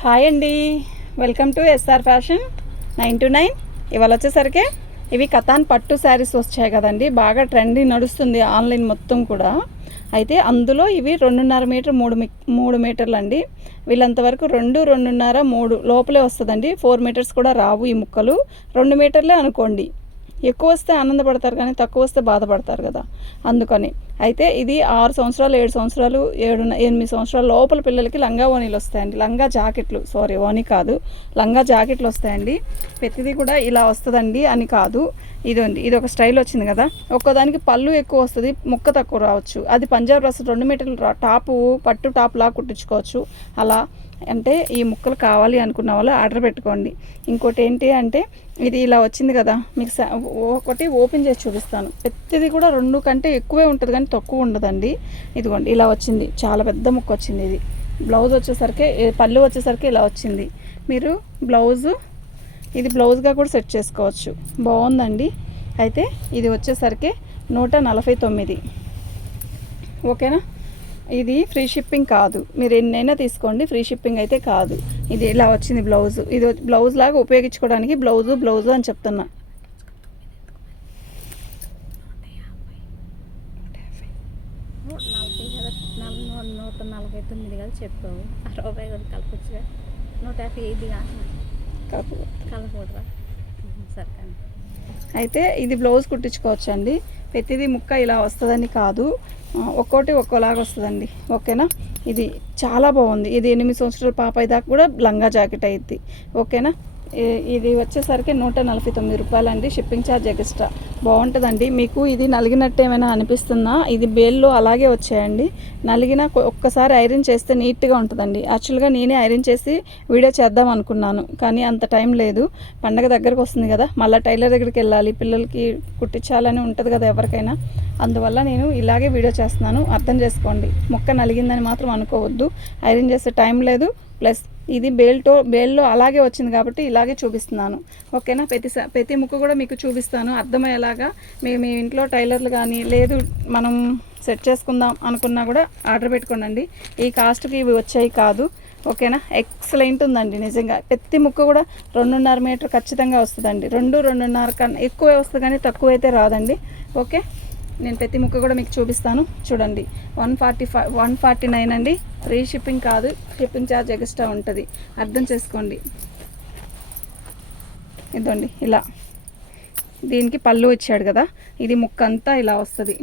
Hi అండి. Welcome to S R fashion nine two nine ఇవాళ వచ్చేసరికి ఇవి కథాన్ పట్టు శారీస్ వచ్చాయి కదండి. బాగా ట్రెండీ నడుస్తుంది ఆన్లైన్ మొత్తం కూడా. అయితే అందులో ఇవి రెండున్నర మీటర్ మూడు మీ మూడు మీటర్లు అండి. వీళ్ళంతవరకు రెండు రెండున్నర మూడు లోపలే వస్తుందండి. ఫోర్ మీటర్స్ కూడా రావు ఈ ముక్కలు. రెండు మీటర్లే అనుకోండి. ఎక్కువ వస్తే ఆనందపడతారు కానీ తక్కువ వస్తే బాధపడతారు కదా. అందుకని. అయితే ఇది ఆరు సంవత్సరాలు ఏడు సంవత్సరాలు ఏడు ఎనిమిది సంవత్సరాల లోపల పిల్లలకి లంగా ఓనీలు వస్తాయండి. లంగా జాకెట్లు సారీ ఓనీ కాదు. లంగా జాకెట్లు వస్తాయండి. ప్రతిదీ కూడా ఇలా వస్తుందండి అని కాదు. ఇదండి. ఇది ఒక స్టైల్ వచ్చింది కదా. ఒక్కదానికి పళ్ళు ఎక్కువ వస్తుంది ముక్క తక్కువ రావచ్చు. అది పంజాబ్ డ్రెస్ రెండు మీటర్లు టాపు పట్టు టాప్ లా కుట్టించుకోవచ్చు. అలా అంటే ఈ ముక్కలు కావాలి అనుకున్న వాళ్ళు ఆర్డర్ పెట్టుకోండి. ఇంకోటి ఏంటి అంటే ఇది ఇలా వచ్చింది కదా మీకు ఒకటి ఓపెన్ చేసి చూపిస్తాను. పెద్దది కూడా రెండు కంటే ఎక్కువే ఉంటుంది కానీ తక్కువ ఉండదండి. ఇదిగోండి ఇలా వచ్చింది. చాలా పెద్ద ముక్క వచ్చింది ఇది. బ్లౌజ్ వచ్చేసరికి పళ్ళు వచ్చేసరికి ఇలా వచ్చింది. మీరు బ్లౌజు ఇది బ్లౌజ్గా కూడా సెట్ చేసుకోవచ్చు. బాగుందండి. అయితే ఇది వచ్చేసరికి నూట నలభై తొమ్మిది. ఓకేనా? ఇది ఫ్రీ షిప్పింగ్ కాదు. మీరు ఎన్నైనా తీసుకోండి ఫ్రీ షిప్పింగ్ అయితే కాదు. ఇది ఇలా వచ్చింది బ్లౌజ్. ఇది బ్లౌజ్ లాగా ఉపయోగించుకోవడానికి బ్లౌజు బ్లౌజు అని చెప్తున్నా. నూట నలభై కదా తొమ్మిది కదా చెప్పావు. రూపాయి కూడా కలపచ్చుగా. నూట యాభై ఐదు కాదు. కాపు కలపకూడదా సరే కానీ. అయితే ఇది బ్లౌజ్ కుట్టించుకోవచ్చు అండి ప్రతిదీ ముక్క ఇలా వస్తుందని కాదు. ఒక్కోటి ఒక్కోలాగా వస్తుందండి. ఓకేనా? ఇది చాలా బాగుంది. ఇది ఎనిమిది సంవత్సరాల పాప దాకా కూడా లంగా జాకెట్ అయింది ఓకేనా? ఇది వచ్చేసరికి నూట నలభై తొమ్మిది రూపాయలు అండి షిప్పింగ్ ఛార్జ్ ఎక్స్ట్రా బాగుంటుందండి. మీకు ఇది నలిగినట్టు ఏమైనా అనిపిస్తుందా? ఇది బేల్లో అలాగే వచ్చాయండి. నలిగిన ఒక్కసారి ఐరన్ చేస్తే నీట్గా ఉంటుందండి. యాక్చువల్గా నేనే ఐరన్ చేసి వీడియో చేద్దాం అనుకున్నాను కానీ అంత టైం లేదు. పండగ దగ్గరకు వస్తుంది కదా మళ్ళీ టైలర్ దగ్గరికి వెళ్ళాలి. పిల్లలకి కుట్టించాలని ఉంటుంది కదా ఎవరికైనా. అందువల్ల నేను ఇలాగే వీడియో చేస్తున్నాను. అర్థం చేసుకోండి. మొక్క నలిగిందని మాత్రం అనుకోవద్దు. ఐరన్ చేసే టైం లేదు. ప్లస్ ఇది బేల్తో బేల్లో అలాగే వచ్చింది కాబట్టి ఇలాగే చూపిస్తున్నాను. ఓకేనా? ప్రతి ప్రతి ముక్క కూడా మీకు చూపిస్తాను. అర్థమయ్యేలాగా మీ మీ ఇంట్లో టైలర్లు కానీ లేదు మనం సెట్ చేసుకుందాం అనుకున్నా కూడా ఆర్డర్ పెట్టుకోండి ఈ కాస్ట్కి ఇవి వచ్చాయి కాదు. ఓకేనా? ఎక్సలెంట్ ఉందండి నిజంగా. ప్రతి ముక్క కూడా రెండున్నర మీటర్ ఖచ్చితంగా వస్తుందండి. రెండు రెండున్నర కన్నా ఎక్కువే వస్తుంది కానీ తక్కువ అయితే రాదండి. ఓకే? నేను ప్రతి ముక్క కూడా మీకు చూపిస్తాను. చూడండి. One forty five one forty nine అండి. ఫ్రీ షిప్పింగ్ కాదు. షిప్పింగ్ ఛార్జ్ ఎక్స్ట్రా ఉంటుంది. అర్థం చేసుకోండి. ఇదండి ఇలా. దీనికి పళ్ళు ఇచ్చాడు కదా. ఇది ముక్క అంతా ఇలా వస్తుంది.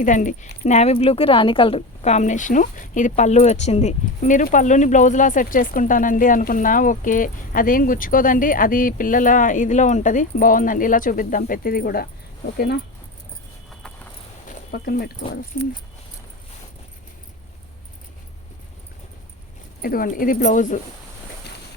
ఇదండి. నేవీ బ్లూకి రాణి కలర్ కాంబినేషను. ఇది పళ్ళు వచ్చింది. మీరు పళ్ళుని బ్లౌజ్లా సెట్ చేసుకుంటానండి అనుకున్నా ఓకే. అదేం గుచ్చుకోదండి. అది పిల్లల ఇదిలో ఉంటుంది. బాగుందండి. ఇలా చూపిద్దాం. ప్రతిది కూడా. ఓకేనా? పక్కన పెట్టుకోవాల్సింది. ఇదిగోండి ఇది బ్లౌజ్.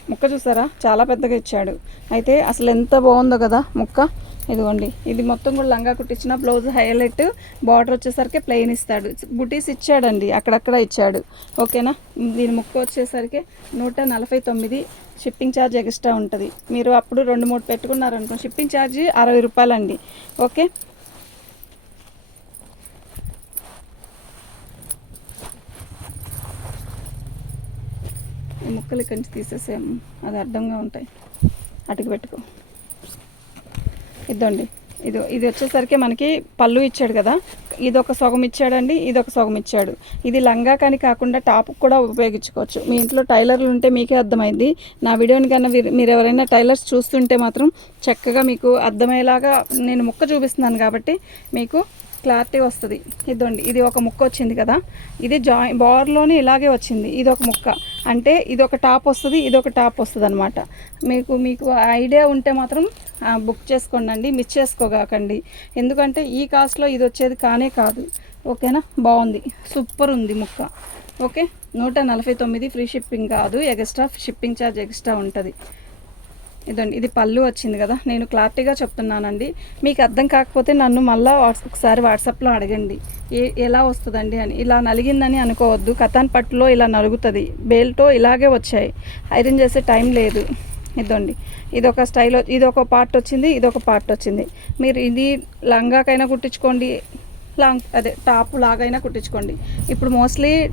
ముక్క చూసారా? చాలా పెద్దగా ఇచ్చాడు. అయితే అసలు ఎంత బాగుందో కదా ముక్క. ఇదిగోండి ఇది మొత్తం కూడా లంగా కుట్టించిన బ్లౌజ్ హైలైట్ బార్డర్ వచ్చేసరికి ప్లెయిన్ ఇస్తాడు. బుటీస్ ఇచ్చాడండి అక్కడక్కడ ఇచ్చాడు. ఓకేనా? దీని ముక్క వచ్చేసరికి నూట నలభై తొమ్మిది. షిప్పింగ్ ఛార్జ్ ఎక్స్ట్రా ఉంటుంది. మీరు అప్పుడు రెండు మూడు పెట్టుకున్నారనుకో షిప్పింగ్ ఛార్జ్ అరవై రూపాయలండి. ఓకే? ముక్కలు ఇక్కడి నుంచి తీసేసాము అది అడ్డంగా ఉంటాయి. అటుకు పెట్టుకో. ఇదండి ఇది ఇది వచ్చేసరికి మనకి పళ్ళు ఇచ్చాడు కదా. ఇది ఒక సగం ఇచ్చాడండి ఇది ఒక సగం ఇచ్చాడు. ఇది లంగా కానీ కాకుండా టాప్ కూడా ఉపయోగించుకోవచ్చు. మీ ఇంట్లో టైలర్లు ఉంటే మీకే అర్థమైంది. నా వీడియోని కన్నా మీరు ఎవరైనా టైలర్స్ చూస్తుంటే మాత్రం చక్కగా మీకు అర్థమయ్యేలాగా నేను ముక్క చూపిస్తున్నాను కాబట్టి మీకు క్లారిటీ వస్తుంది. ఇదండి ఇది ఒక ముక్క వచ్చింది కదా? ఇది జాయి బార్లోనే ఇలాగే వచ్చింది. ఇది ఒక ముక్క. అంటే ఇది ఒక టాప్ వస్తుంది ఇది ఒక టాప్ వస్తుంది అనమాట మీకు మీకు ఐడియా ఉంటే మాత్రం బుక్ చేసుకోండి మిస్ చేసుకోగాకండి. ఎందుకంటే ఈ కాస్ట్లో ఇది వచ్చేది కానే కాదు. ఓకేనా? బాగుంది. సూపర్ ఉంది ముక్క. ఓకే? నూట నలభై తొమ్మిది ఫ్రీ షిప్పింగ్ కాదు ఎక్స్ట్రా షిప్పింగ్ ఛార్జ్ ఎక్స్ట్రా ఉంటుంది. ఇదండి ఇది పళ్ళు వచ్చింది కదా. నేను క్లారిటీగా చెప్తున్నానండి. మీకు అర్థం కాకపోతే నన్ను మళ్ళీ వాట్స్ ఒకసారి వాట్సాప్లో అడగండి. ఏ ఎలా వస్తుందండి అని. ఇలా నలిగిందని అనుకోవద్దు. కథాన్ పట్టులో ఇలా నలుగుతుంది. బేల్తో ఇలాగే వచ్చాయి. ఐరన్ చేసే టైం లేదు. ఇదండి. ఇది ఒక స్టైల్ ఇది ఒక పార్ట్ వచ్చింది ఇది ఒక పార్ట్ వచ్చింది. మీరు ఇది లంగాకైనా కుట్టించుకోండి. లాంగ్ అదే టాప్ లాగైనా కుట్టించుకోండి. ఇప్పుడు మోస్ట్లీ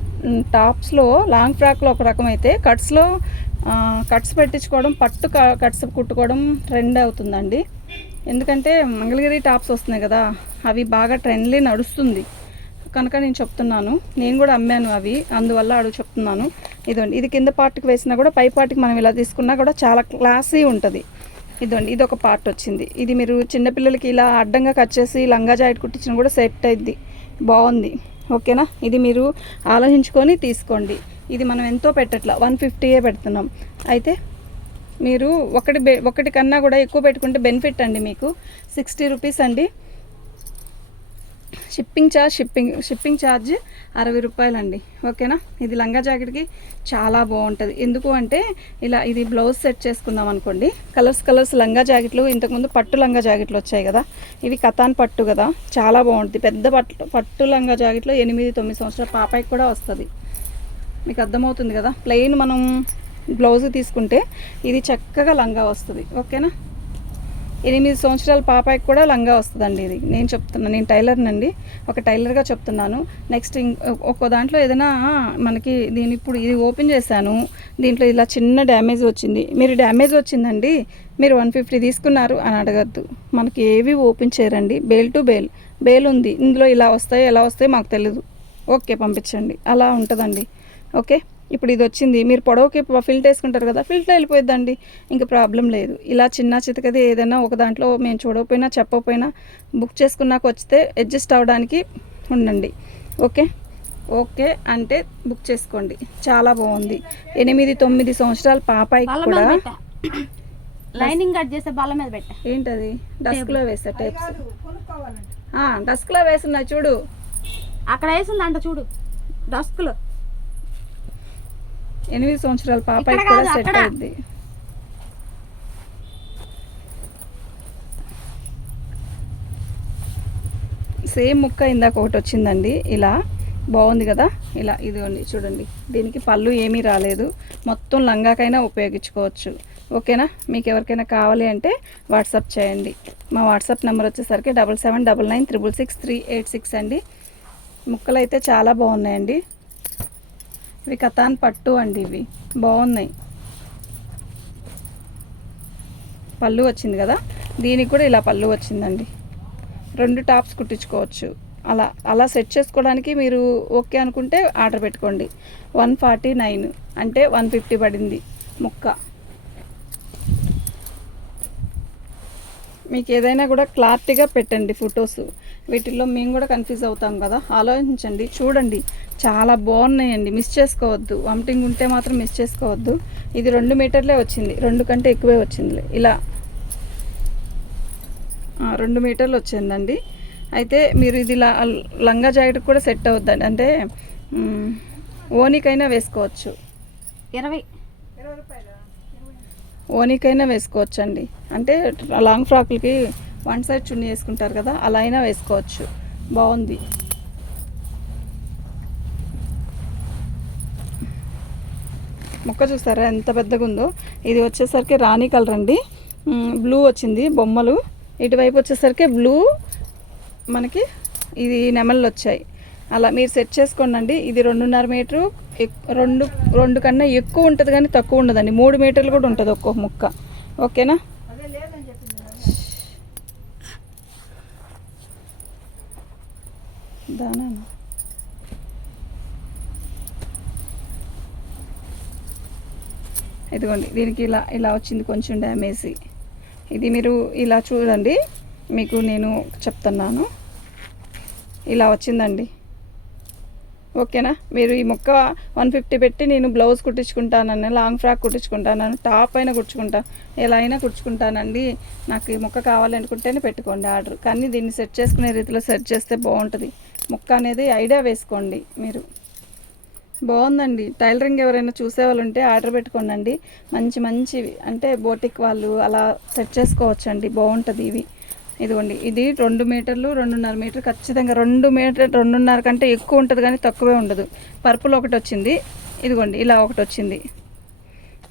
టాప్స్లో లాంగ్ ఫ్రాక్లో ఒక రకం అయితే కట్స్లో కట్స్ పెట్టించుకోవడం పట్టు క- కట్స్ కుట్టుకోవడం ట్రెండ్ అవుతుందండి. ఎందుకంటే మంగళగిరి టాప్స్ వస్తున్నాయి కదా అవి బాగా ట్రెండ్లీ నడుస్తుంది. కనుక నేను చెప్తున్నాను నేను కూడా అమ్మాను అవి అందువల్ల అడుగు చెప్తున్నాను. ఇదండి ఇది కింద పార్ట్కి వేసినా కూడా పై పార్ట్కి మనం ఇలా తీసుకున్నా కూడా చాలా క్లాసీ ఉంటుంది. ఇదండి ఇది ఒక పార్ట్ వచ్చింది. ఇది మీరు చిన్నపిల్లలకి ఇలా అడ్డంగా కట్ చేసి లంగా జాకెట్ కుట్టించిన కూడా సెట్ అయింది బాగుంది. ఓకేనా? ఇది మీరు ఆలోచించుకొని తీసుకోండి. ఇది మనం ఎంతో పెట్టట్లా. వన్ ఫిఫ్టీయే పెడుతున్నాం. అయితే మీరు ఒకటి బె ఒకటి కన్నా కూడా ఎక్కువ పెట్టుకుంటే బెనిఫిట్ అండి మీకు. సిక్స్టీ రూపీస్ అండి. Shipping charge shipping shipping charge అరవై రూపాయలండి. ఓకేనా? ఇది లంగా జాకెట్కి చాలా బాగుంటుంది. ఎందుకు అంటే ఇలా ఇది బ్లౌజ్ సెట్ చేసుకుందాం అనుకోండి. కలర్స్ కలర్స్ లంగా జాకెట్లు ఇంతకుముందు పట్టు లంగా జాకెట్లు వచ్చాయి కదా. ఇవి కథాన్ పట్టు కదా. చాలా బాగుంటుంది. పెద్ద పట్టు పట్టు లంగా జాకెట్లో ఎనిమిది తొమ్మిది సంవత్సరాల పాపాయికి కూడా వస్తుంది. మీకు అర్థమవుతుంది కదా? ప్లెయిన్ మనం బ్లౌజ్ తీసుకుంటే ఇది చక్కగా లంగా వస్తుంది. ఓకేనా ఎనిమిది సంవత్సరాల పాపాయికి కూడా లంగా వస్తుందండి ఇది. నేను చెప్తున్నాను నేను టైలర్నండి. ఒక టైలర్గా చెప్తున్నాను. నెక్స్ట్ ఒక్కో దాంట్లో ఏదైనా మనకి దీని ఇప్పుడు ఇది ఓపెన్ చేశాను. దీంట్లో ఇలా చిన్న డ్యామేజ్ వచ్చింది. మీరు డ్యామేజ్ వచ్చిందండి మీరు వన్ ఫిఫ్టీ తీసుకున్నారు అని అడగద్దు. మనకి ఏవి ఓపెన్ చేయరండి. Bale to bale. బేల్ ఉంది. ఇందులో ఇలా వస్తాయి ఎలా వస్తాయి మాకు తెలియదు ఓకే పంపించండి. అలా ఉంటుందండి. ఓకే? ఇప్పుడు ఇది వచ్చింది. మీరు పొడవుకి ఫిల్ట్ వేసుకుంటారు కదా ఫిల్ట్ వెళ్ళిపోద్దండి ఇంకా ప్రాబ్లం లేదు. ఇలా చిన్న చితకది ఏదైనా ఒక దాంట్లో మేము చూడకపోయినా చెప్పకపోయినా బుక్ చేసుకున్నాక వచ్చితే అడ్జస్ట్ అవ్వడానికి ఉండండి. ఓకే? ఓకే అంటే బుక్ చేసుకోండి. చాలా బాగుంది. ఎనిమిది తొమ్మిది సంవత్సరాల పాపాయికి కూడా లైనింగ్ కట్ చేస్తే బల్ల మీద పెట్టా. ఏంటది? డస్క్లో వేసా టైప్స్. డస్క్లో వేస్తున్నా చూడు. అక్కడ వేసిందంట చూడు. డస్క్లో. ఎనిమిది సంవత్సరాల ఇక్కడ కూడా సెట్. అయింది. సేమ్ ముక్క ఇందాక ఒకటి వచ్చిందండి ఇలా. బాగుంది కదా? ఇలా ఇదిగోండి చూడండి. దీనికి పళ్ళు ఏమీ రాలేదు. మొత్తం లంగాకైనా ఉపయోగించుకోవచ్చు. ఓకేనా? మీకు ఎవరికైనా కావాలి అంటే వాట్సాప్ చేయండి. మా వాట్సాప్ నెంబర్ వచ్చేసరికి double seven double nine triple six three eight six అండి. ముక్కలు అయితే చాలా బాగున్నాయండి. ఇవి కథాన్ పట్టు అండి ఇవి. బాగున్నాయి. పళ్ళు వచ్చింది కదా? దీనికి కూడా ఇలా పళ్ళు వచ్చిందండి. రెండు టాప్స్ కుట్టించుకోవచ్చు. అలా అలా సెట్ చేసుకోవడానికి మీరు ఓకే అనుకుంటే ఆర్డర్ పెట్టుకోండి. వన్ ఫార్టీ నైన్ అంటే వన్ ఫిఫ్టీ పడింది ముక్క. మీకు ఏదైనా కూడా క్లారిటీగా పెట్టండి ఫొటోస్. వీటిల్లో మేము కూడా కన్ఫ్యూజ్ అవుతాం కదా. ఆలోచించండి చూడండి. చాలా బాగున్నాయండి. మిస్ చేసుకోవద్దు. వంటింగ్ ఉంటే మాత్రం మిస్ చేసుకోవద్దు. ఇది రెండు మీటర్లే వచ్చింది. రెండు కంటే ఎక్కువే వచ్చింది. ఇలా. రెండు మీటర్లు వచ్చిందండి. అయితే మీరు ఇది ల- లంగా జాకెట్ కూడా సెట్ అవుద్దండి. అంటే ఓనికైనా వేసుకోవచ్చు. ఇరవై. ఓనికైనా వేసుకోవచ్చు అండి అంటే లాంగ్ ఫ్రాక్లకి వన్ సైడ్ చున్నీ వేసుకుంటారు కదా అలా అయినా వేసుకోవచ్చు. బాగుంది. మొక్క చూసారా ఎంత పెద్దగా ఉందో ఇది వచ్చేసరికి రాణి కలర్ అండి. బ్లూ వచ్చింది బొమ్మలు. ఇటువైపు వచ్చేసరికి బ్లూ మనకి ఇది నెమళ్ళు వచ్చాయి. అలా మీరు సెట్ చేసుకోండి ఇది రెండున్నర మీటరు ఎక్- రెండు రెండు కన్నా ఎక్కువ ఉంటుంది కానీ తక్కువ ఉండదండి. మూడు మీటర్లు కూడా ఉంటుంది ఒక్కొక్క ముక్క. ఓకేనా? దానా? ఇదిగోండి దీనికి ఇలా ఇలా వచ్చింది కొంచెం డ్యామేజ్ ఇది మీరు ఇలా చూడండి మీకు నేను చెప్తున్నాను. ఇలా వచ్చిందండి. ఓకేనా? మీరు ఈ మొక్క వన్ ఫిఫ్టీ పెట్టి నేను బ్లౌజ్ కుట్టించుకుంటానని లాంగ్ ఫ్రాక్ కుట్టించుకుంటానని టాప్ అయినా కుట్టుకుంటా ఎలా అయినా కుట్టుకుంటానండి నాకు ఈ మొక్క కావాలనుకుంటేనే పెట్టుకోండి ఆర్డర్. కానీ దీన్ని సెట్ చేసుకునే రీతిలో సెట్ చేస్తే బాగుంటుంది. ముక్క అనేది ఐడియా వేసుకోండి మీరు. బాగుందండి. టైలరింగ్ ఎవరైనా చూసేవాళ్ళు ఉంటే ఆర్డర్ పెట్టుకోండి మంచి మంచివి. అంటే బోటిక్ వాళ్ళు అలా సెట్ చేసుకోవచ్చండి. బాగుంటుంది ఇవి. ఇదిగోండి. ఇది రెండు మీటర్లు రెండున్నర మీటర్ ఖచ్చితంగా రెండు మీటర్ రెండున్నర కంటే ఎక్కువ ఉంటుంది కానీ తక్కువే ఉండదు. పర్పుల్ ఒకటి వచ్చింది. ఇదిగోండి. ఇలా ఒకటి వచ్చింది.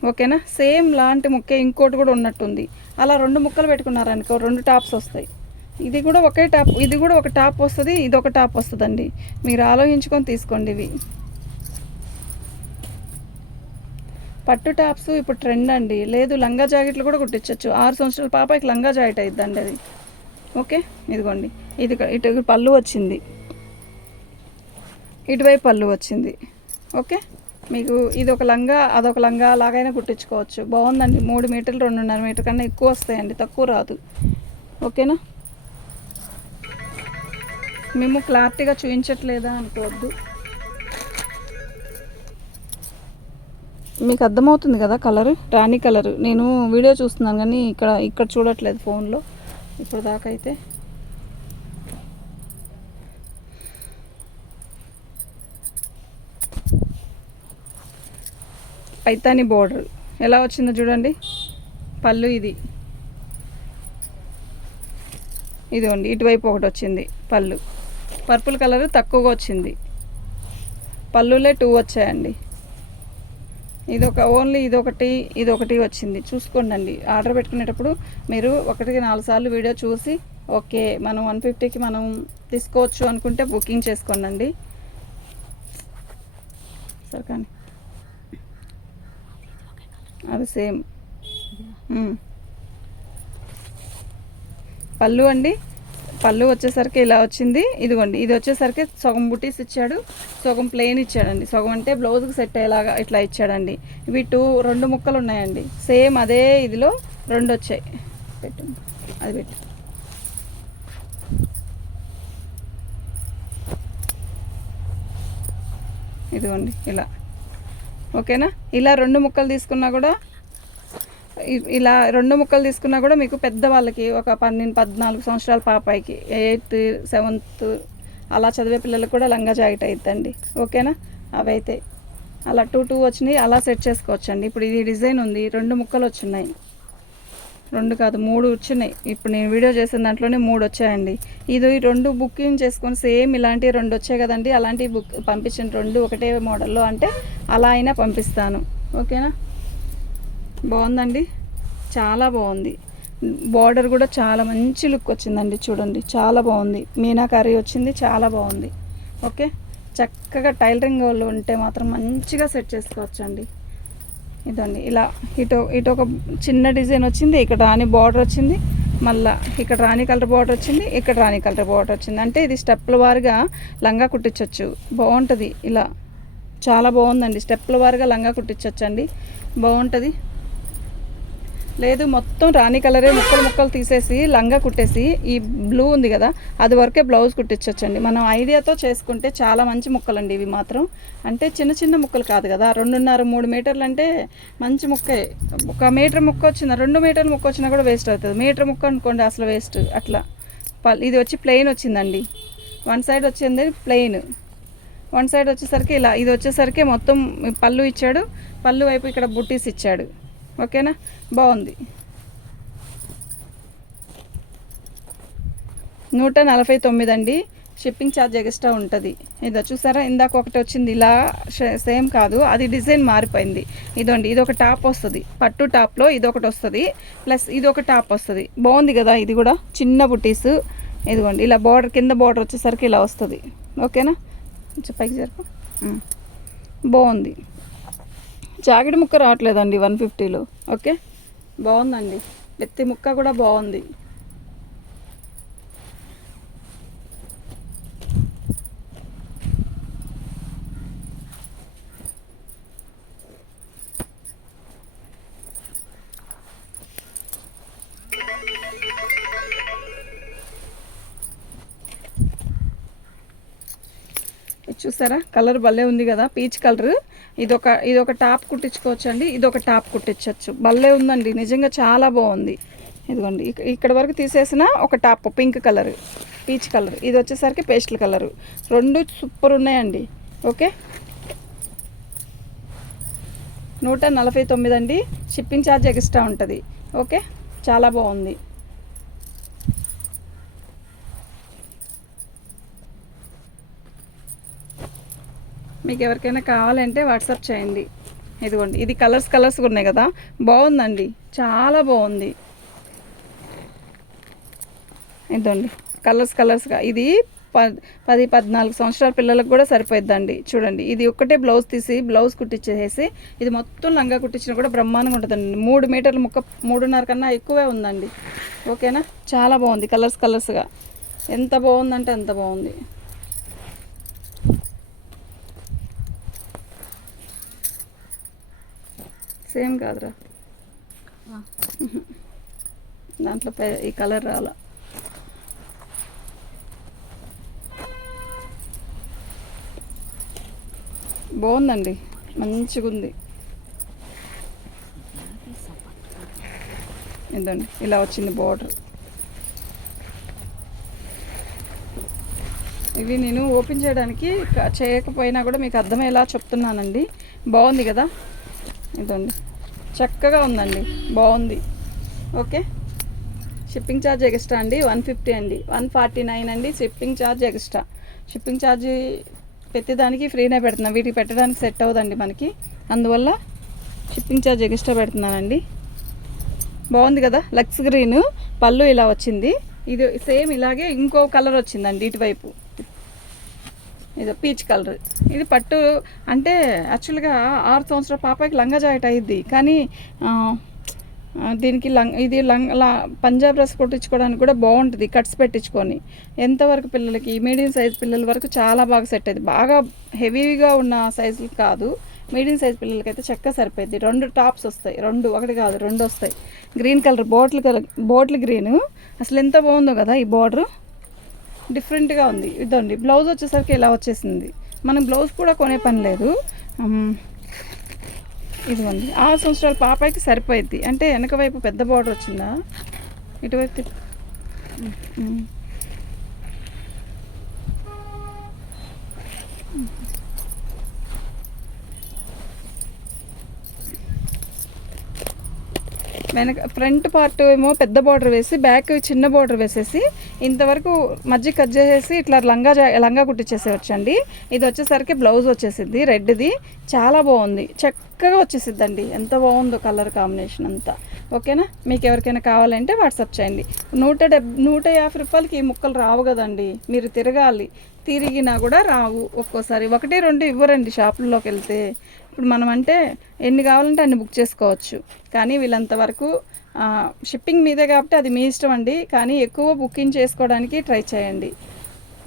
ఓకేనా? సేమ్ లాంటి ముక్కే ఇంకోటి కూడా ఉన్నట్టుంది. అలా రెండు ముక్కలు పెట్టుకున్నారనుకో రెండు టాప్స్ వస్తాయి. ఇది కూడా ఒకే టాప్ ఇది కూడా ఒక టాప్ వస్తుంది ఇది ఒక టాప్ వస్తుందండి. మీరు ఆలోచించుకొని తీసుకోండి ఇవి. పట్టు టాప్స్ ఇప్పుడు ట్రెండ్ అండి. లేదు లంగా జాకెట్లు కూడా కుట్టించవచ్చు ఆరు సంవత్సరాల పాపకి లంగా జాకెట్ అయిద్దండి అది. ఓకే? ఇదిగోండి. ఇది ఇటు పళ్ళు వచ్చింది. ఇటువైపు పళ్ళు వచ్చింది. ఓకే? మీకు ఇది ఒక లంగా అదొక లంగా అలాగైనా కుట్టించుకోవచ్చు. బాగుందండి. మూడు మీటర్లు రెండున్నర మీటర్ కన్నా ఎక్కువ వస్తాయండి. తక్కువ రాదు. ఓకేనా? మేము క్లారిటీగా చూపించట్లేదా అనుకోవద్దు. మీకు అర్థమవుతుంది కదా కలర్? రాణి కలర్. నేను వీడియో చూస్తున్నాను కానీ ఇక్కడ ఇక్కడ చూడట్లేదు ఫోన్లో. ఇప్పుడు దాకా అయితే. పైతాని బోర్డర్. ఎలా వచ్చిందో చూడండి. పళ్ళు ఇది. ఇదిగోండి ఇటువైపు ఒకటి వచ్చింది పళ్ళు. పర్పుల్ కలర్ తక్కువగా వచ్చింది. పళ్ళులే టూ వచ్చాయండి. ఇదొక ఓన్లీ ఇదొకటి ఇదొకటి వచ్చింది. చూసుకోండి అండి ఆర్డర్ పెట్టుకునేటప్పుడు మీరు ఒకటికి నాలుగు సార్లు వీడియో చూసి ఓకే మనం వన్ ఫిఫ్టీకి మనం తీసుకోవచ్చు అనుకుంటే బుకింగ్ చేసుకోండి అండి సరే కానీ. అది సేమ్. పళ్ళు అండి. పళ్ళు వచ్చేసరికి ఇలా వచ్చింది. ఇదిగోండి ఇది వచ్చేసరికి సగం బుటీస్ ఇచ్చాడు సగం ప్లెయిన్ ఇచ్చాడండి. సగం అంటే బ్లౌజ్కి సెట్ అయ్యేలాగా ఇట్లా ఇచ్చాడండి. ఇవి టూ రెండు ముక్కలు ఉన్నాయండి. సేమ్ అదే ఇదిలో రెండు వచ్చాయి. పెట్టు అది పెట్టు. ఇదిగోండి ఇలా. ఓకేనా? ఇలా రెండు ముక్కలు తీసుకున్నా కూడా ఇలా రెండు ముక్కలు తీసుకున్నా కూడా మీకు పెద్ద వాళ్ళకి ఒక పన్నెండు పద్నాలుగు సంవత్సరాల పాపాయికి ఎయిత్ సెవెంత్ అలా చదివే పిల్లలకు కూడా లంగా జాకెట్ అవుతుందండి ఓకేనా? అవి అయితే అలా టూ టూ వచ్చినాయి. అలా సెట్ చేసుకోవచ్చండి. ఇప్పుడు ఇది డిజైన్ ఉంది. రెండు ముక్కలు వచ్చినాయి. రెండు కాదు మూడు వచ్చినాయి. ఇప్పుడు నేను వీడియో చేసిన దాంట్లోనే మూడు వచ్చాయండి. ఇది రెండు బుకింగ్ చేసుకొని సేమ్ ఇలాంటి రెండు వచ్చాయి కదండి. అలాంటి బుక్ పంపించిన రెండు ఒకటే మోడల్లో అంటే అలా అయినా పంపిస్తాను. ఓకేనా? బాగుందండి. చాలా బాగుంది. బార్డర్ కూడా చాలా మంచి లుక్ వచ్చిందండి చూడండి. చాలా బాగుంది. మీనాకారి వచ్చింది. చాలా బాగుంది. ఓకే? చక్కగా టైలరింగ్ వాళ్ళు ఉంటే మాత్రం మంచిగా సెట్ చేసుకోవచ్చండి. ఇదండి. ఇలా ఇటు ఇటు ఒక చిన్న డిజైన్ వచ్చింది. ఇక్కడ రాణి బార్డర్ వచ్చింది. మళ్ళా ఇక్కడ రాణి కలర్ బార్డర్ వచ్చింది. ఇక్కడ రాణి కలర్ బార్డర్ వచ్చింది. అంటే ఇది స్టెప్ల వారుగా లంగా కుట్టించవచ్చు బాగుంటుంది. ఇలా చాలా బాగుందండి. స్టెప్ల వారుగా లంగా కుట్టించవచ్చు అండి బాగుంటుంది. లేదు మొత్తం రాణి కలరే ముక్కలు ముక్కలు తీసేసి లంగా కుట్టేసి ఈ బ్లూ ఉంది కదా అది వరకే బ్లౌజ్ కుట్టించవచ్చండి మనం ఐడియాతో చేసుకుంటే చాలా మంచి ముక్కలు అండి ఇవి మాత్రం. అంటే చిన్న చిన్న ముక్కలు కాదు కదా రెండున్నర మూడు మీటర్లు అంటే మంచి ముక్కే. ఒక మీటర్ ముక్క వచ్చిన రెండు మీటర్ల ముక్క వచ్చినా కూడా వేస్ట్ అవుతుంది. మీటర్ ముక్క అనుకోండి అసలు వేస్ట్ అట్లా. పల్- ఇది వచ్చి ప్లెయిన్ వచ్చిందండి. వన్ సైడ్ వచ్చింది ప్లెయిన్. వన్ సైడ్ వచ్చేసరికి ఇలా ఇది వచ్చేసరికి మొత్తం పళ్ళు ఇచ్చాడు. పళ్ళు వైపు ఇక్కడ బుట్టీస్ ఇచ్చాడు. ఓకేనా? బాగుంది. నూట నలభై తొమ్మిది అండి. షిప్పింగ్ ఛార్జ్ ఎక్స్ట్రా ఉంటుంది. ఇదో చూసారా? ఇందాక ఒకటి వచ్చింది. ఇలా సేమ్ కాదు. అది డిజైన్ మారిపోయింది. ఇదండి. ఇది ఒక టాప్ వస్తుంది. పట్టు టాప్లో ఇది ఒకటి వస్తుంది. ప్లస్ ఇది ఒక టాప్ వస్తుంది. బాగుంది కదా ఇది కూడా? చిన్న బుటీస్. ఇదిగోండి. ఇలా బార్డర్ కింద బార్డర్ వచ్చేసరికి ఇలా వస్తుంది. ఓకేనా? కొంచెం పైకి జరుపు. బాగుంది. జాకెట్ ముక్క రావట్లేదండి వన్ ఫిఫ్టీలో ఓకే? బాగుందండి. ఎత్తి ముక్క కూడా బాగుంది. చూసారా? కలర్ భలే ఉంది కదా పీచ్ కలర్ ఇదొక ఇదొక టాప్ కుట్టించుకోవచ్చు అండి ఇదొక టాప్ కుట్టించవచ్చు భలే ఉందండి. నిజంగా చాలా బాగుంది. ఇదిగోండి ఇక్కడ వరకు తీసేసిన ఒక top pink colour peach colour ఇది వచ్చేసరికి పేస్టల్ కలర్ రెండు సూపర్ ఉన్నాయండి. ఓకే? నూట నలభై తొమ్మిది అండి. షిప్పింగ్ ఛార్జ్ ఎక్స్ట్రా ఉంటుంది. ఓకే? చాలా బాగుంది. మీకు ఎవరికైనా కావాలంటే వాట్సాప్ చేయండి. ఇదిగోండి ఇది కలర్స్ కలర్స్ ఉన్నాయి కదా. బాగుందండి చాలా బాగుంది. ఇదండి కలర్స్ కలర్స్గా. ఇది ప పది పద్నాలుగు సంవత్సరాల పిల్లలకు కూడా సరిపోయిద్దండి. చూడండి ఇది ఒక్కటే బ్లౌజ్ తీసి బ్లౌజ్ కుట్టించేసి ఇది మొత్తం లంగా కుట్టించినా కూడా బ్రహ్మాండంగా ఉంటుందండి. మూడు మీటర్ల ముక్క మూడున్నర కన్నా ఎక్కువే ఉందండి. ఓకేనా? చాలా బాగుంది కలర్స్ కలర్స్గా. ఎంత బాగుందంటే అంత బాగుంది. సేమ్ కాదురా. దాంట్లో పే- ఈ కలర్ రాలా. బాగుందండి. మంచిగా ఉంది ఇదండి. ఇలా వచ్చింది బార్డర్. ఇవి నేను ఓపెన్ చేయడానికి చేయకపోయినా కూడా మీకు అర్థమయ్యేలా చెప్తున్నానండి. బాగుంది కదా? ఇదండి. చక్కగా ఉందండి. బాగుంది. ఓకే? షిప్పింగ్ ఛార్జ్ ఎక్స్ట్రా అండి. వన్ ఫిఫ్టీ అండి. వన్ ఫార్టీ నైన్ అండి shipping charge extra. Shipping charge పెట్టేదానికి ఫ్రీనే పెడుతున్నాం. వీటికి పెట్టడానికి సెట్ అవ్వదండి మనకి. అందువల్ల షిప్పింగ్ ఛార్జ్ ఎక్స్ట్రా పెడుతున్నానండి. బాగుంది కదా? లక్స్ గ్రీన్ పళ్ళు ఇలా వచ్చింది. ఇది సేమ్ ఇలాగే ఇంకో కలర్ వచ్చిందండి ఇటువైపు. ఇది పీచ్ కలర్. ఇది పట్టు అంటే యాక్చువల్గా ఆరు సంవత్సరాల పాపకి లంగా జాకెట్ అయ్యిద్ది కానీ దీనికి లంగ్ ఇది లంగ్ లా పంజాబ్ డ్రెస్ కుట్టించుకోవడానికి కూడా బాగుంటుంది కట్స్ పెట్టించుకొని. ఎంతవరకు పిల్లలకి మీడియం సైజ్ పిల్లల వరకు చాలా బాగా సెట్ అయింది బాగా హెవీగా ఉన్న సైజులు కాదు. మీడియం సైజ్ పిల్లలకి అయితే చక్కగా సరిపోయింది రెండు టాప్స్ వస్తాయి. రెండు ఒకటి కాదు రెండు వస్తాయి. గ్రీన్ కలర్ బోట్లు కలర్ బోట్లు గ్రీన్. అసలు ఎంత బాగుందో కదా ఈ బార్డరు. డిఫరెంట్గా ఉంది. ఇదండి. బ్లౌజ్ వచ్చేసరికి ఇలా వచ్చేసింది. మనం బ్లౌజ్ కూడా కొనే పని లేదు. ఉమ్, ఇదిగోండి. ఆరు సంవత్సరాల పాపకి సరిపోయిద్ది. అంటే వెనక వైపు పెద్ద బార్డర్ వచ్చిందా? ఇటువైపు వెనక ఫ్రంట్ పార్ట్ ఏమో పెద్ద బార్డర్ వేసి బ్యాక్ చిన్న బార్డర్ వేసేసి ఇంతవరకు మధ్య కట్ చేసేసి ఇట్లా లంగా లంగా కుట్టించేసేవచ్చండి ఇది వచ్చేసరికి బ్లౌజ్ వచ్చేసింది రెడ్ది. చాలా బాగుంది. చక్కగా వచ్చేసిద్దండి. ఎంత బాగుందో కలర్ కాంబినేషన్ అంతా. ఓకేనా? మీకు ఎవరికైనా కావాలంటే వాట్సాప్ చేయండి. నూట డెబ్ నూట యాభై రూపాయలకి ఈ ముక్కలు రావు కదండి. మీరు తిరగాలి. తిరిగినా కూడా రావు ఒక్కోసారి. ఒకటి రెండు ఇవ్వరండి షాపుల్లోకి వెళ్తే. ఇప్పుడు మనం అంటే ఎన్ని కావాలంటే అన్ని బుక్ చేసుకోవచ్చు. కానీ వీళ్ళంతవరకు షిప్పింగ్ మీదే కాబట్టి అది మీ ఇష్టం అండి. కానీ ఎక్కువ బుకింగ్ చేసుకోవడానికి ట్రై చేయండి.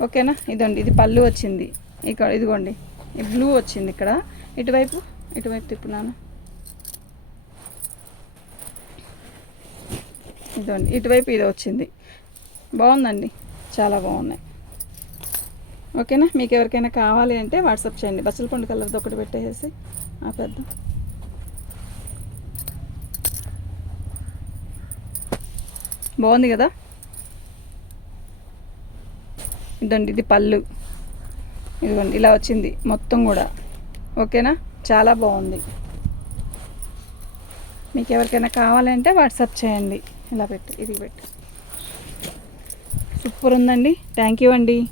ఓకేనా? ఇదండి. ఇది పళ్ళు వచ్చింది. ఇక్కడ ఇదిగోండి. బ్లూ వచ్చింది ఇక్కడ. ఇటువైపు ఇటువైపు తిప్పున్నాను. ఇదండి ఇటువైపు ఇది వచ్చింది. బాగుందండి చాలా బాగున్నాయి. ఓకేనా? మీకు ఎవరికైనా కావాలి అంటే వాట్సాప్ చేయండి. బస్సుల పండు కలర్ది ఒకటి పెట్టేసి ఆ పెద్ద బాగుంది కదా? ఇదండి ఇది పళ్ళు. ఇదిగోండి ఇలా వచ్చింది మొత్తం కూడా. ఓకేనా? చాలా బాగుంది. మీకు ఎవరికైనా కావాలంటే వాట్సాప్ చేయండి. ఇలా పెట్టి ఇది పెట్టు. సూపర్ ఉందండి. థ్యాంక్ యూ అండి.